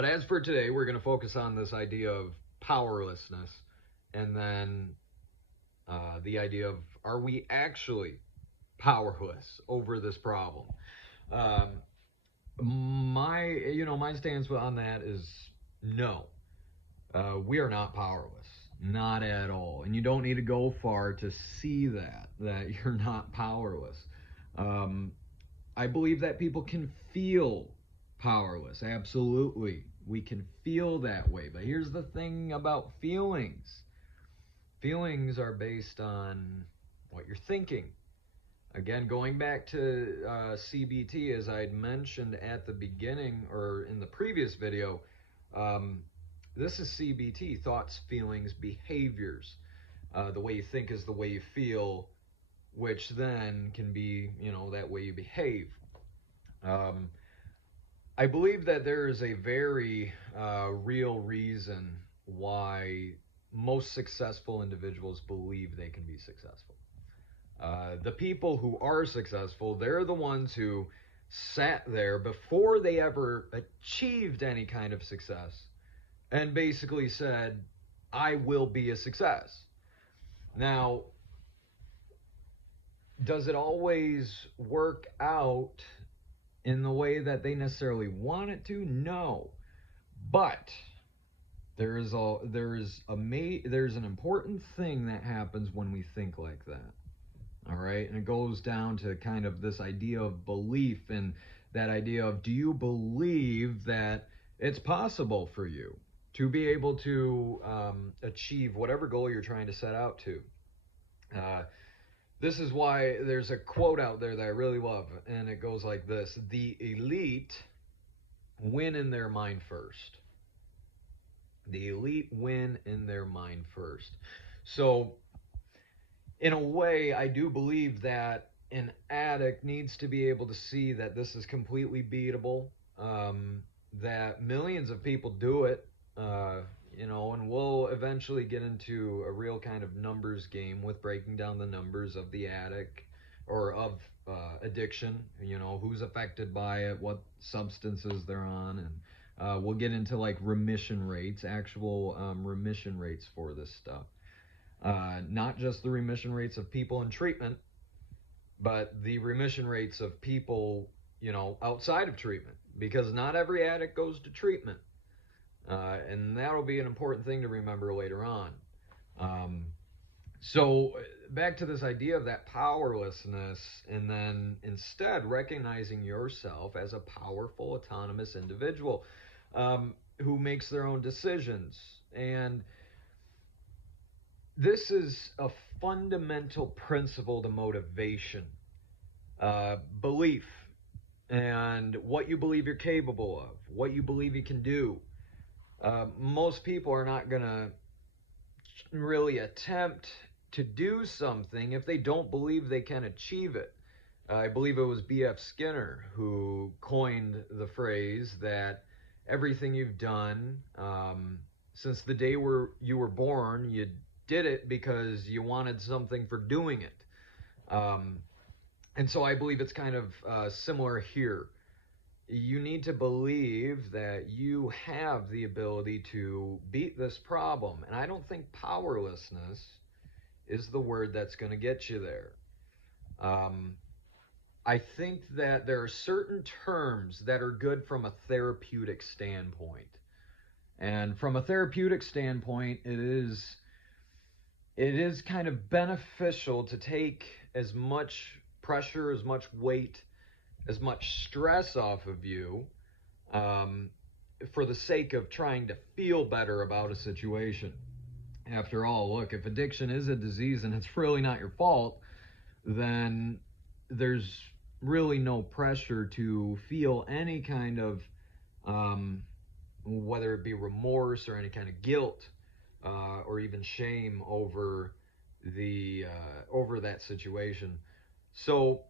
But as for today, we're going to focus on this idea of powerlessness, and then the idea of, are we actually powerless over this problem? Um, my stance on that is no. We are not powerless, not at all, and you don't need to go far to see that you're not powerless. Um, I believe that people can feel powerless. Absolutely, we can feel that way. But here's the thing about feelings: feelings are based on what you're thinking. Again, going back to CBT, as I'd mentioned at the beginning or in the previous video, um, this is CBT: thoughts, feelings, behaviors. The way you think is the way you feel, which then can be, that way you behave. Um, I believe that there is a very real reason why most successful individuals believe they can be successful. The people who are successful, they're the ones who sat there before they ever achieved any kind of success and basically said, I will be a success. Now, does it always work out in the way that they necessarily want it to? No. But there's an important thing that happens when we think like that. All right, and it goes down to kind of this idea of belief, and that idea of, do you believe that it's possible for you to be able to achieve whatever goal you're trying to set out to? This is why there's a quote out there that I really love, and it goes like this: the elite win in their mind first. The elite win in their mind first. So in a way, I do believe that an addict needs to be able to see that this is completely beatable, that millions of people do it, and we'll eventually get into a real kind of numbers game with breaking down the numbers of the addict or of addiction, who's affected by it, what substances they're on, and we'll get into like remission rates, actual remission rates for this stuff. Not just the remission rates of people in treatment, but the remission rates of people, outside of treatment, because not every addict goes to treatment. And that'll be an important thing to remember later on. So back to this idea of that powerlessness, and then instead recognizing yourself as a powerful, autonomous individual who makes their own decisions. And this is a fundamental principle to motivation, belief, and what you believe you're capable of, what you believe you can do. Most people are not going to really attempt to do something if they don't believe they can achieve it. I believe it was B.F. Skinner who coined the phrase that everything you've done since the day you were born, you did it because you wanted something for doing it. And so I believe it's kind of similar here. You need to believe that you have the ability to beat this problem. And I don't think powerlessness is the word that's going to get you there. I think that there are certain terms that are good from a therapeutic standpoint. And from a therapeutic standpoint, it is kind of beneficial to take as much pressure, as much weight, as much stress off of you for the sake of trying to feel better about a situation. After all, look, if addiction is a disease and it's really not your fault, then there's really no pressure to feel any kind of, whether it be remorse or any kind of guilt, or even shame over that situation. So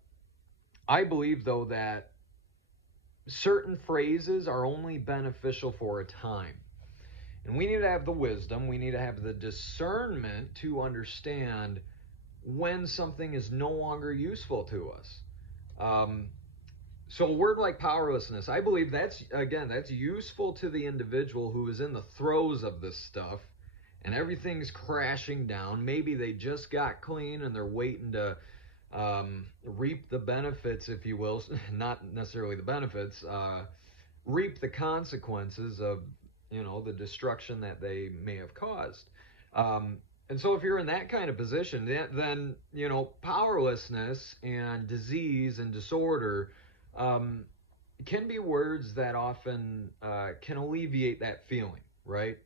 I believe, though, that certain phrases are only beneficial for a time. And we need to have the wisdom, we need to have the discernment to understand when something is no longer useful to us. So a word like powerlessness, I believe that's useful to the individual who is in the throes of this stuff and everything's crashing down. Maybe they just got clean and they're waiting to reap the benefits, if you will, not necessarily the benefits, reap the consequences of, the destruction that they may have caused. Um, and so if you're in that kind of position, then powerlessness and disease and disorder um, can be words that often can alleviate that feeling, right?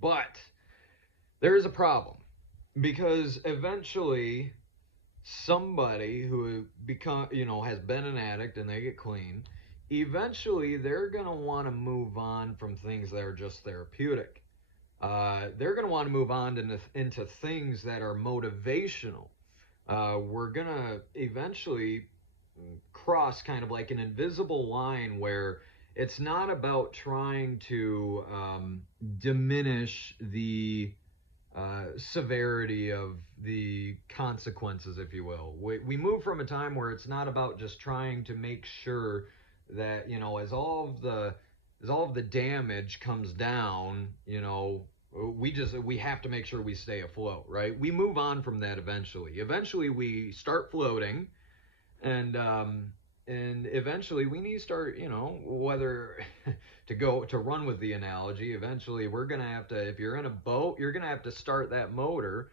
But there is a problem because eventually somebody who has been an addict and they get clean, eventually they're going to want to move on from things that are just therapeutic. They're going to want to move on into things that are motivational. We're going to eventually cross kind of like an invisible line where it's not about trying to diminish the severity of the consequences, if you will. We move from a time where it's not about just trying to make sure that as all of the damage comes down, we have to make sure we stay afloat, right? We move on from that eventually. Eventually, we start floating, and eventually we need to start, whether to run with the analogy, eventually we're gonna have to, if you're in a boat, you're gonna have to start that motor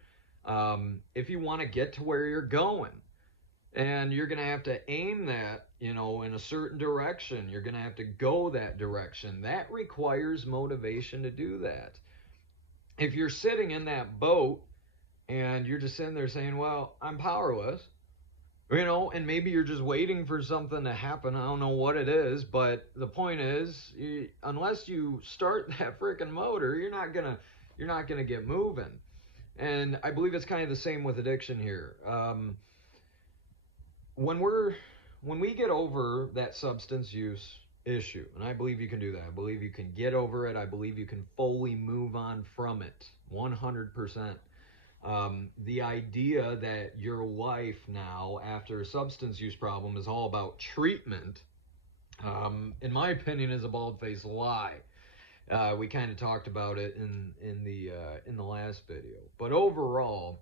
if you want to get to where you're going, and you're gonna have to aim that, in a certain direction. You're gonna have to go that direction. That requires motivation to do that. If you're sitting in that boat and you're just sitting there saying, well, I'm powerless, and maybe you're just waiting for something to happen. I don't know what it is, but the point is, unless you start that freaking motor, you're not gonna get moving. And I believe it's kind of the same with addiction here. When we get over that substance use issue, and I believe you can do that. I believe you can get over it. I believe you can fully move on from it, 100%. The idea that your life now after a substance use problem is all about treatment, in my opinion, is a bald-faced lie. We kind of talked about it in the last video, but overall,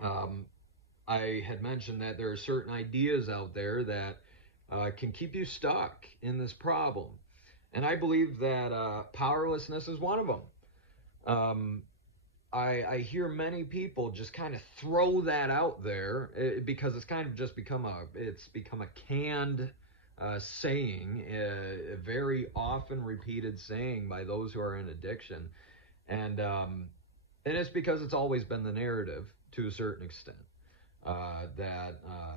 um, I had mentioned that there are certain ideas out there that can keep you stuck in this problem, and I believe that powerlessness is one of them. Um, I hear many people just kind of throw that out there because it's kind of just become a canned saying, a very often repeated saying by those who are in addiction, and it's because it's always been the narrative to a certain extent. That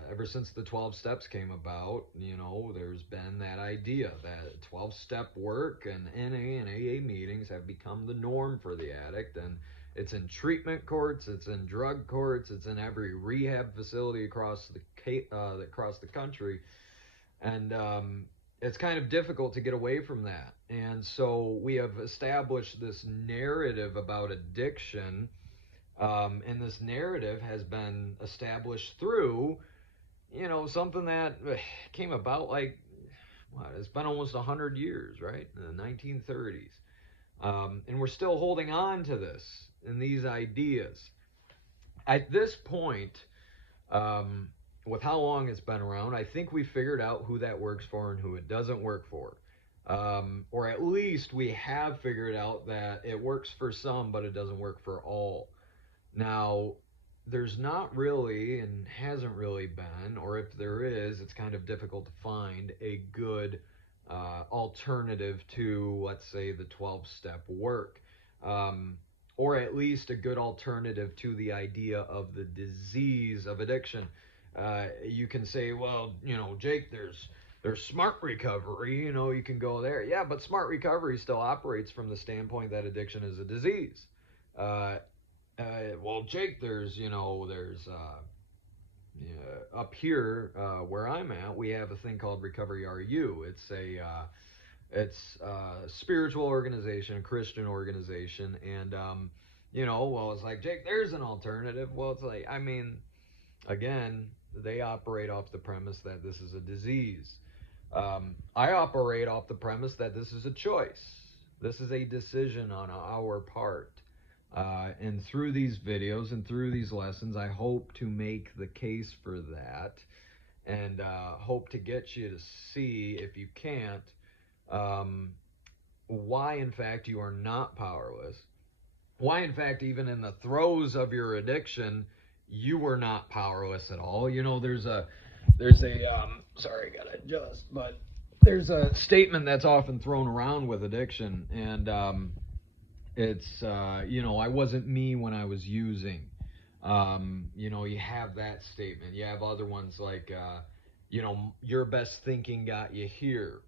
ever since the 12 steps came about, there's been that idea that 12-step work and NA and AA meetings have become the norm for the addict, and it's in treatment courts, it's in drug courts, it's in every rehab facility across the country, and it's kind of difficult to get away from that. And so we have established this narrative about addiction, and this narrative has been established through, something that came about like, what, it's been almost 100 years, right? In the 1930s. And we're still holding on to this and these ideas. At this point, um, with how long it's been around, I think we figured out who that works for and who it doesn't work for. Or at least we have figured out that it works for some, but it doesn't work for all. Now, there's not really and hasn't really been, or if there is, it's kind of difficult to find a good alternative to, let's say, the 12-step work, or at least a good alternative to the idea of the disease of addiction. You can say, well, Jake, there's smart recovery, you can go there. Yeah, but smart recovery still operates from the standpoint that addiction is a disease. Uh, well, Jake, there's yeah, up here where I'm at, we have a thing called Recovery RU. It's a spiritual organization, a Christian organization, and well, it's like, Jake, there's an alternative. Well, it's like, I mean, again, they operate off the premise that this is a disease. I operate off the premise that this is a choice. This is a decision on our part. And through these videos and through these lessons, I hope to make the case for that, and hope to get you to see, if you can't, um, why, in fact, you are not powerless. Why, in fact, even in the throes of your addiction, you were not powerless at all. You know, sorry, I gotta adjust, but there's a statement that's often thrown around with addiction, and it's, I wasn't me when I was using. You have that statement. You have other ones like, your best thinking got you here.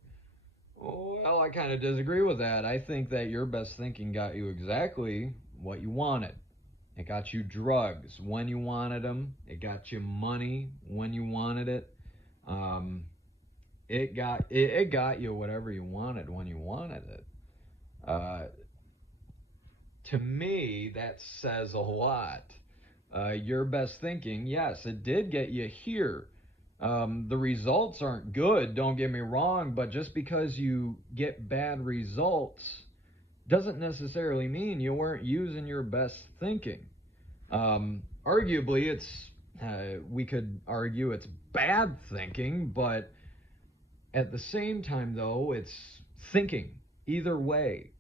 Well, I kind of disagree with that. I think that your best thinking got you exactly what you wanted. It got you drugs when you wanted them. It got you money when you wanted it. Um, it got you whatever you wanted when you wanted it. Uh, to me, that says a lot. Your best thinking, yes, it did get you here. The results aren't good, don't get me wrong, but just because you get bad results doesn't necessarily mean you weren't using your best thinking. Arguably, we could argue it's bad thinking, but at the same time, though, it's thinking either way.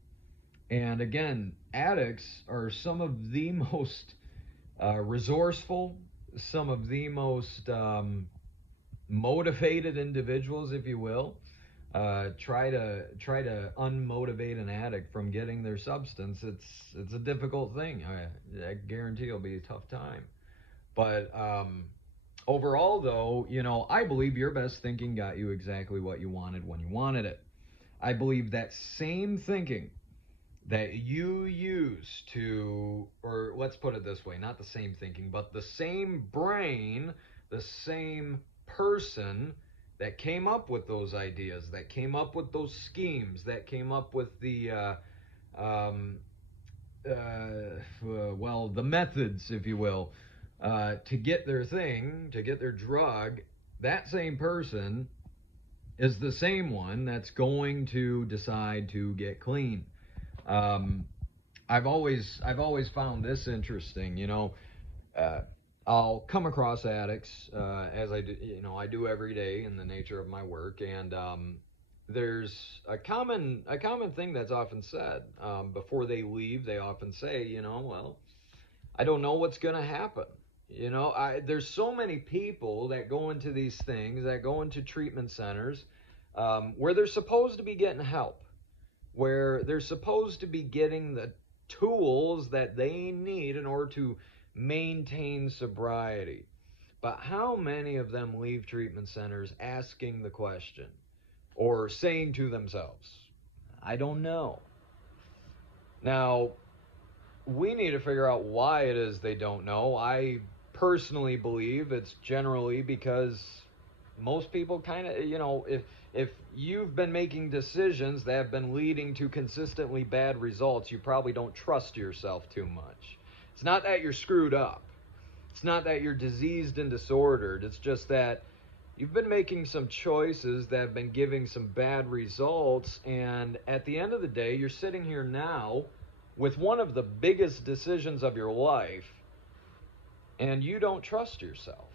And again, addicts are some of the most resourceful, some of the most motivated individuals, if you will. Try to unmotivate an addict from getting their substance. It's a difficult thing. I guarantee it'll be a tough time. But overall, though, I believe your best thinking got you exactly what you wanted when you wanted it. I believe that same thinking that you use to, or let's put it this way, not the same thinking, but the same brain, the same person that came up with those ideas, that came up with those schemes, that came up with um, the methods, if you will, to get their thing, to get their drug, that same person is the same one that's going to decide to get clean. Um, I've always found this interesting. Uh, I'll come across addicts as I do every day in the nature of my work, and there's a common thing that's often said before they leave. They often say, well, I don't know what's going to happen. There's so many people that go into these things, that go into treatment centers, where they're supposed to be getting help, where they're supposed to be getting the tools that they need in order to maintain sobriety. But how many of them leave treatment centers asking the question or saying to themselves, I don't know? Now, we need to figure out why it is they don't know. I personally believe it's generally because most people kind of, if you've been making decisions that have been leading to consistently bad results, you probably don't trust yourself too much. It's not that you're screwed up. It's not that you're diseased and disordered. It's just that you've been making some choices that have been giving some bad results, and at the end of the day, you're sitting here now with one of the biggest decisions of your life, and you don't trust yourself.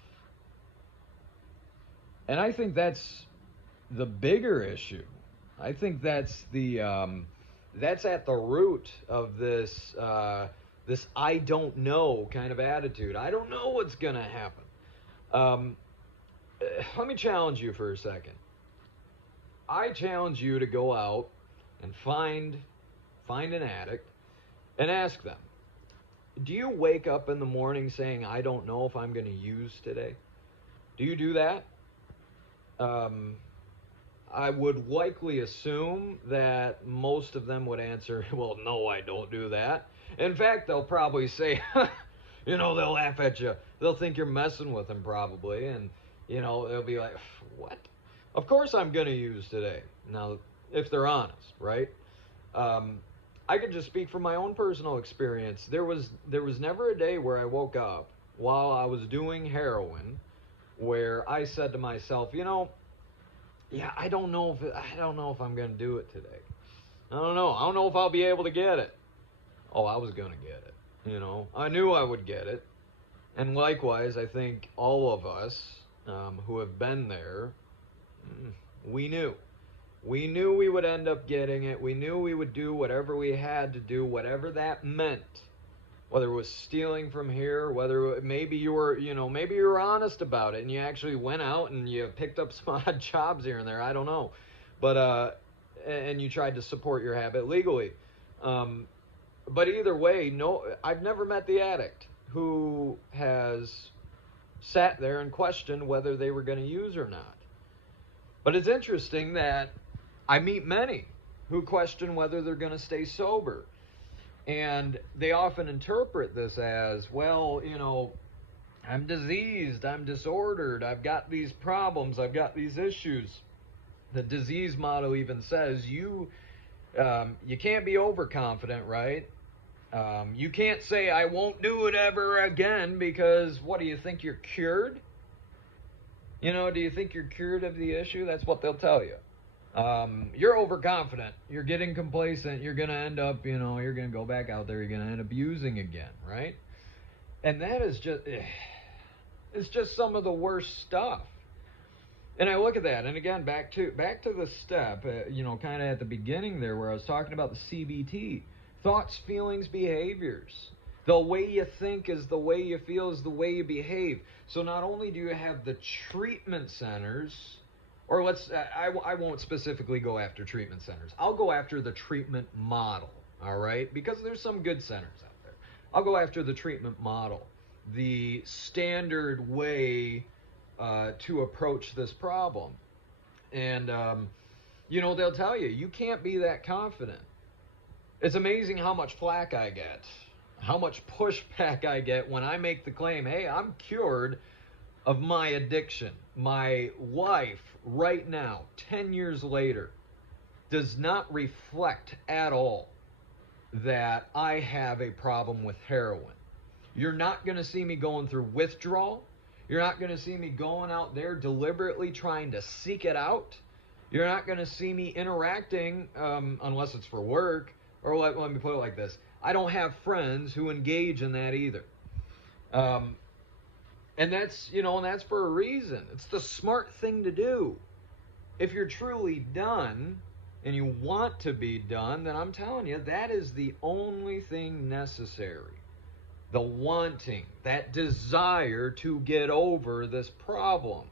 And I think that's the bigger issue. I think that's at the root of this I don't know kind of attitude. I don't know what's gonna happen. Um, Let me challenge you for a second. I challenge you to go out and find an addict and ask them, do you wake up in the morning saying, I don't know if I'm going to use today? Do you do that? Um, I would likely assume that most of them would answer, well, no, I don't do that. In fact, they'll probably say, they'll laugh at you. They'll think you're messing with them probably. And, they'll be like, what? Of course I'm going to use today. Now, if they're honest, right? Um, I can just speak from my own personal experience. There was never a day where I woke up while I was doing heroin where I said to myself, yeah, I don't know if I'm going to do it today. I don't know. I don't know if I'll be able to get it. Oh, I was going to get it. I knew I would get it. And likewise, I think all of us who have been there, we knew. We knew we would end up getting it. We knew we would do whatever we had to do, whatever that meant. Whether it was stealing from here, whether maybe you were honest about it and you actually went out and you picked up some odd jobs here and there. I don't know, but and you tried to support your habit legally. But either way, no, I've never met the addict who has sat there and questioned whether they were going to use or not. But it's interesting that I meet many who question whether they're going to stay sober. And they often interpret this as, well, I'm diseased, I'm disordered, I've got these problems, I've got these issues. The disease model even says you can't be overconfident, right? You can't say, I won't do it ever again, because what, do you think you're cured? Do you think you're cured of the issue? That's what they'll tell you. You're overconfident. You're getting complacent. You're going to end up, you're going to go back out there. You're going to end up using again, right? And that is it's just some of the worst stuff. And I look at that, and again, back to the step, kind of at the beginning there where I was talking about the CBT. Thoughts, feelings, behaviors. The way you think is the way you feel is the way you behave. So not only do you have the treatment centers, or I won't specifically go after treatment centers. I'll go after the treatment model, all right? Because there's some good centers out there. I'll go after the treatment model, the standard way to approach this problem. And, they'll tell you, you can't be that confident. It's amazing how much flack I get, how much pushback I get when I make the claim, hey, I'm cured of my addiction. My life right now, 10 years later, does not reflect at all that I have a problem with heroin. You're not going to see me going through withdrawal. You're not going to see me going out there deliberately trying to seek it out. You're not going to see me interacting, unless it's for work, or let me put it like this. I don't have friends who engage in that either. And that's for a reason. It's the smart thing to do. If you're truly done and you want to be done, then I'm telling you, that is the only thing necessary. The wanting, that desire to get over this problem.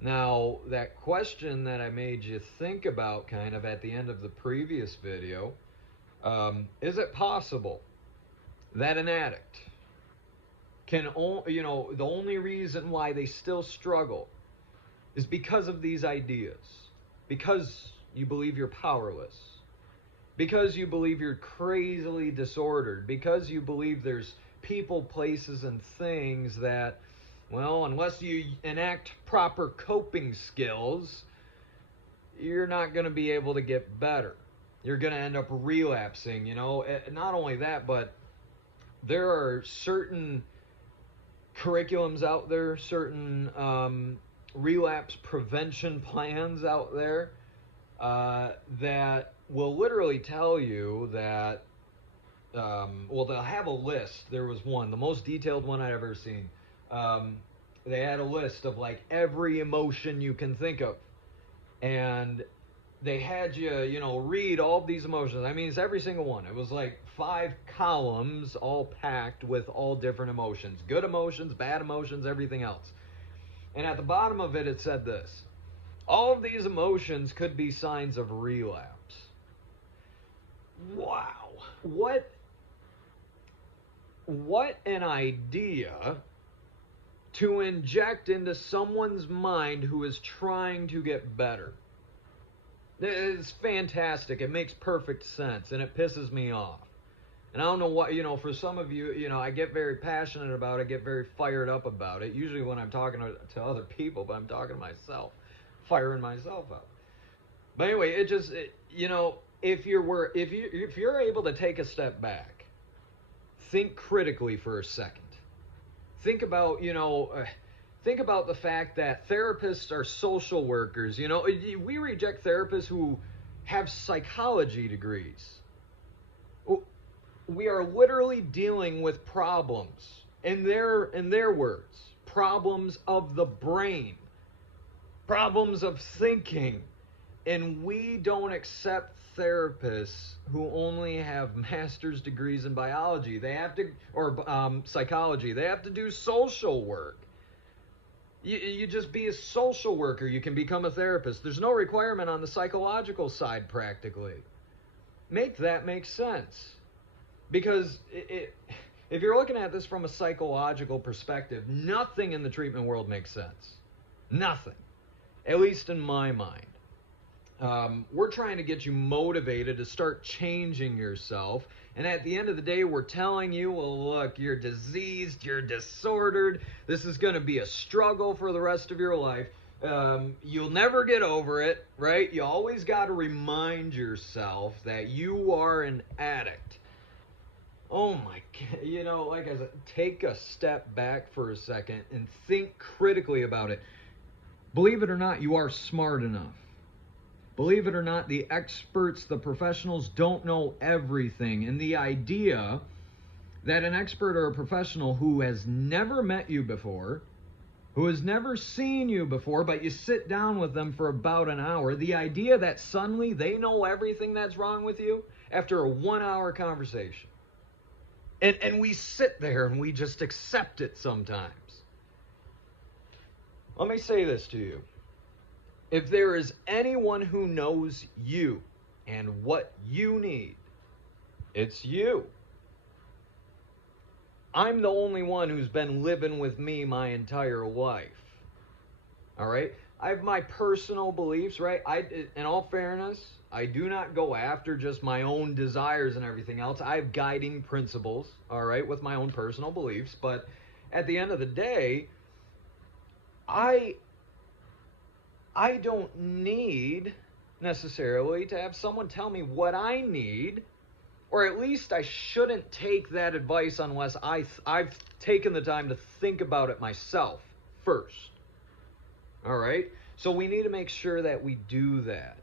Now, that question that I made you think about kind of at the end of the previous video, is it possible that an addict can the only reason why they still struggle is because of these ideas, because you believe you're powerless, because you believe you're crazily disordered, because you believe there's people, places, and things that, well, unless you enact proper coping skills, you're not going to be able to get better. You're going to end up relapsing, Not only that, but there are certain curriculums out there, certain relapse prevention plans out there that will literally tell you that, they'll have a list. There was one, the most detailed one I'd ever seen. They had a list of like every emotion you can think of. And they had you, read all of these emotions. I mean, it's every single one. It was like 5 columns all packed with all different emotions. Good emotions, bad emotions, everything else. And at the bottom of it, it said this. All of these emotions could be signs of relapse. Wow. What an idea to inject into someone's mind who is trying to get better. It's fantastic. It makes perfect sense, and it pisses me off. And I don't know what, for some of you, I get very passionate about it, get very fired up about it, usually when I'm talking to other people, but I'm talking to myself, firing myself up. But anyway, if you're able to take a step back, think critically for a second. Think about, think about the fact that therapists are social workers. You know, we reject therapists who have psychology degrees. We are literally dealing with problems, in their words, problems of the brain, problems of thinking, and we don't accept therapists who only have master's degrees in biology. They have to, or psychology. They have to do social work. You just be a social worker. You can become a therapist. There's no requirement on the psychological side, practically. Make that make sense. Because if you're looking at this from a psychological perspective, nothing in the treatment world makes sense. Nothing. At least in my mind. We're trying to get you motivated to start changing yourself. And at the end of the day, we're telling you, well, look, you're diseased, you're disordered. This is going to be a struggle for the rest of your life. You'll never get over it, right? You always got to remind yourself that you are an addict. Oh my God, you know, like I said, take a step back for a second and think critically about it. Believe it or not, you are smart enough. Believe it or not, the experts, the professionals don't know everything. And the idea that an expert or a professional who has never met you before, who has never seen you before, but you sit down with them for about an hour, the idea that suddenly they know everything that's wrong with you after a 1 hour conversation. And we sit there and we just accept it sometimes. Let me say this to you. If there is anyone who knows you and what you need, it's you. I'm the only one who's been living with me my entire life. All right? I have my personal beliefs, right? In all fairness, I do not go after just my own desires and everything else. I have guiding principles, all right, with my own personal beliefs. But at the end of the day, I don't need necessarily to have someone tell me what I need, or at least I shouldn't take that advice unless I've taken the time to think about it myself first. All right? So we need to make sure that we do that.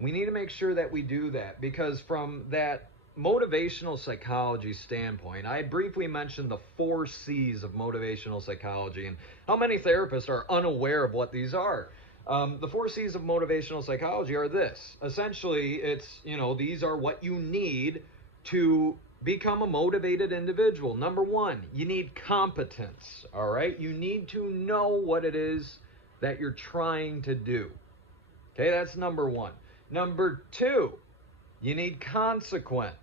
We need to make sure that we do that, because from that motivational psychology standpoint, I briefly mentioned the 4 C's of motivational psychology, and how many therapists are unaware of what these are. The 4 C's of motivational psychology are this. Essentially, it's, these are what you need to become a motivated individual. Number 1, you need competence, all right? You need to know what it is that you're trying to do. Okay, that's number 1. Number 2, you need consequence,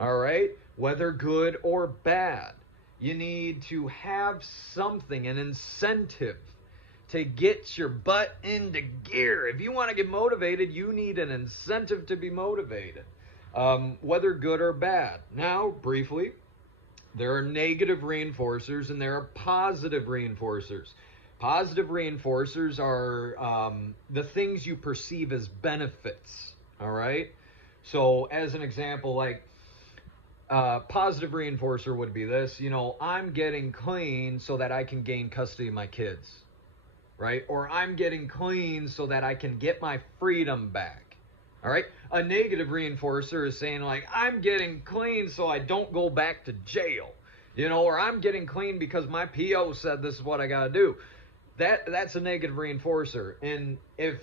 all right? Whether good or bad. You need to have something, an incentive to get your butt into gear. If you want to get motivated, you need an incentive to be motivated, whether good or bad. Now, briefly, there are negative reinforcers and there are positive reinforcers. Positive reinforcers are the things you perceive as benefits, all right? So as an example, like positive reinforcer would be this, I'm getting clean so that I can gain custody of my kids, right? Or I'm getting clean so that I can get my freedom back, all right? A negative reinforcer is saying, like, I'm getting clean so I don't go back to jail, or I'm getting clean because my PO said this is what I got to do. That's a negative reinforcer. And if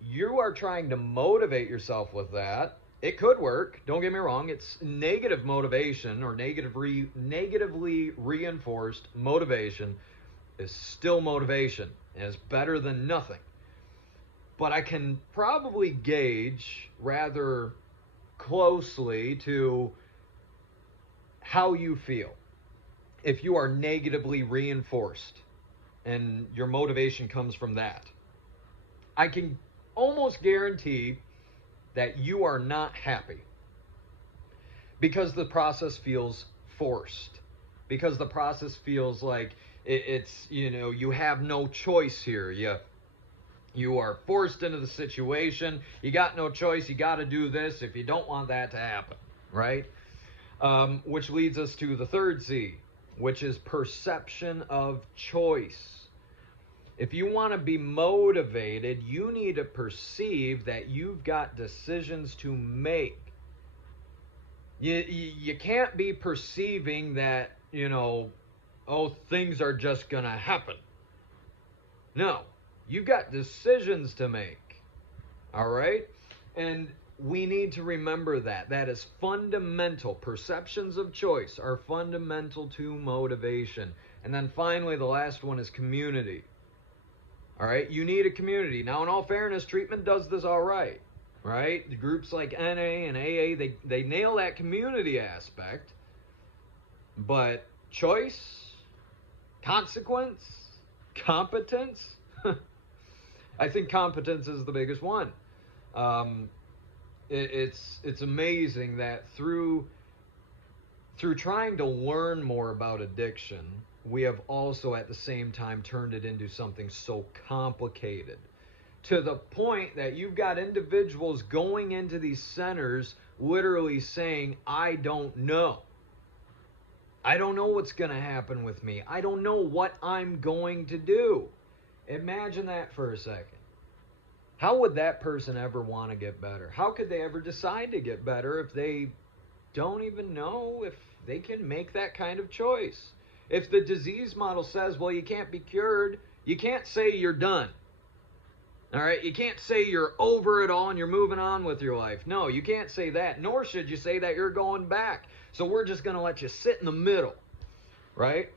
you are trying to motivate yourself with that, it could work. Don't get me wrong. It's negative motivation, or negatively reinforced motivation is still motivation, and it's better than nothing. But I can probably gauge rather closely to how you feel if you are negatively reinforced and your motivation comes from that. I can almost guarantee that you are not happy because the process feels forced, because the process feels like it's you have no choice here. You are forced into the situation. You got no choice. You got to do this if you don't want that to happen, right? Which leads us to the 3rd C. which is perception of choice. If you want to be motivated, you need to perceive that you've got decisions to make. You can't be perceiving that, oh, things are just going to happen. No, you've got decisions to make. All right? And we need to remember that. That is fundamental. Perceptions of choice are fundamental to motivation. And then finally, the last one is community. All right? You need a community. Now, in all fairness, treatment does this all right. Right? The groups like NA and AA, they nail that community aspect. But choice, consequence, competence, I think competence is the biggest one. It's amazing that through trying to learn more about addiction, we have also at the same time turned it into something so complicated, to the point that you've got individuals going into these centers literally saying, I don't know. I don't know what's going to happen with me. I don't know what I'm going to do. Imagine that for a second. How would that person ever want to get better? How could they ever decide to get better if they don't even know if they can make that kind of choice? If the disease model says, well, you can't be cured, you can't say you're done. All right? You can't say you're over it all and you're moving on with your life. No, you can't say that, nor should you say that you're going back. So we're just going to let you sit in the middle, right?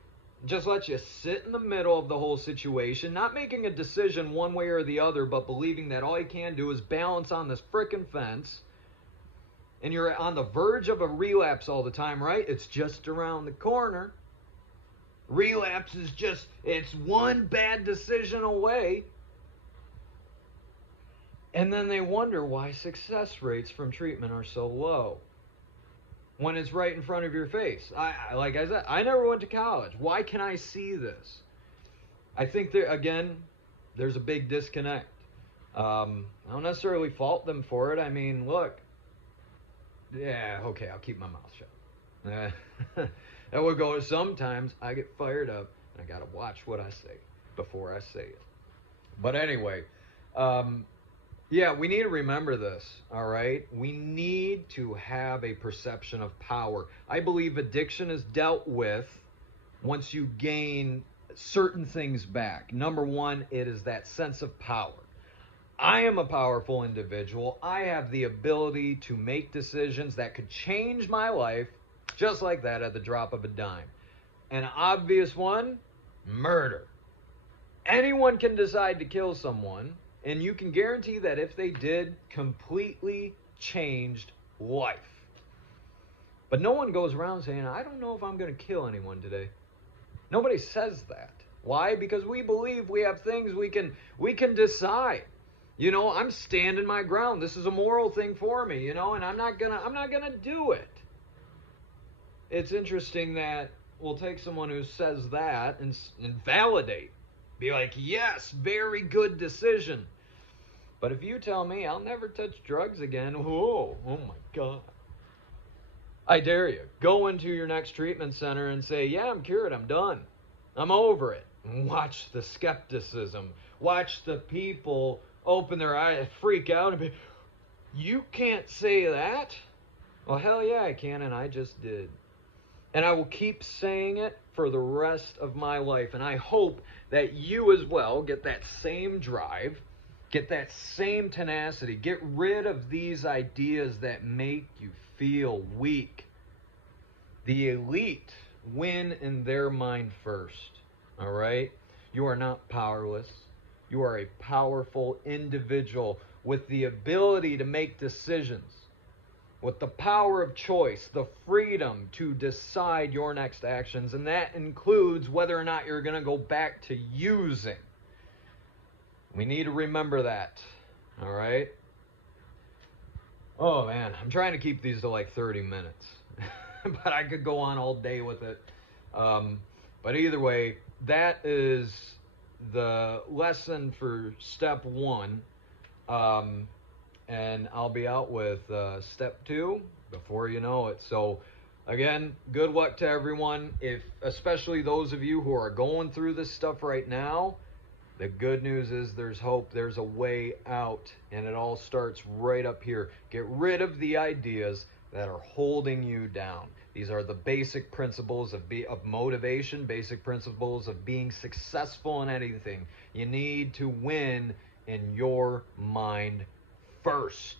Just let you sit in the middle of the whole situation, not making a decision one way or the other, but believing that all you can do is balance on this frickin' fence, and you're on the verge of a relapse all the time, right? It's just around the corner. Relapse is it's one bad decision away. And then they wonder why success rates from treatment are so low, when it's right in front of your face. Like I said, I never went to college. Why can I see this? I think there's a big disconnect. I don't necessarily fault them for it. I mean, look, yeah, okay, I'll keep my mouth shut. That would go. Sometimes I get fired up and I gotta watch what I say before I say it. But anyway, yeah, we need to remember this, all right? We need to have a perception of power. I believe addiction is dealt with once you gain certain things back. Number one, it is that sense of power. I am a powerful individual. I have the ability to make decisions that could change my life just like that at the drop of a dime. An obvious one, murder. Anyone can decide to kill someone, and you can guarantee that if they did, completely changed life. But no one goes around saying, I don't know if I'm going to kill anyone today. Nobody says that. Why? Because we believe we have things we can decide. I'm standing my ground. This is a moral thing for me, and I'm not gonna do it. It's interesting that we'll take someone who says that and validate. Be like, yes, very good decision. But if you tell me I'll never touch drugs again, oh my God. I dare you. Go into your next treatment center and say, yeah, I'm cured, I'm done. I'm over it. And watch the skepticism. Watch the people open their eyes, freak out, and be, you can't say that? Well, hell yeah, I can, and I just did. And I will keep saying it for the rest of my life. And I hope that you as well get that same drive, get that same tenacity, get rid of these ideas that make you feel weak. The elite win in their mind first, all right? You are not powerless. You are a powerful individual with the ability to make decisions, with the power of choice, the freedom to decide your next actions, and that includes whether or not you're going to go back to using. We need to remember that, all right? Oh, man, I'm trying to keep these to like 30 minutes, but I could go on all day with it. But either way, that is the lesson for step one. And I'll be out with step two before you know it. So Again, good luck to everyone. If especially those of you who are going through this stuff right now, the good news is there's hope. There's a way out, and it all starts right up here. Get rid of the ideas that are holding you down. These are the basic principles of motivation, basic principles of being successful in anything. You need to win in your mind first.